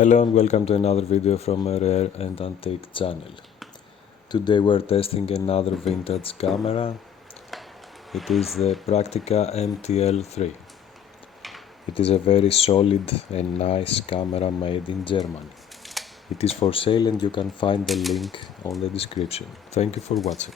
Hello and welcome to another video from a rare and antique channel. Today we're testing another vintage camera. It is the Praktika MTL3. It is a very solid and nice camera made in Germany. It is for sale and you can find the link on the description. Thank you for watching.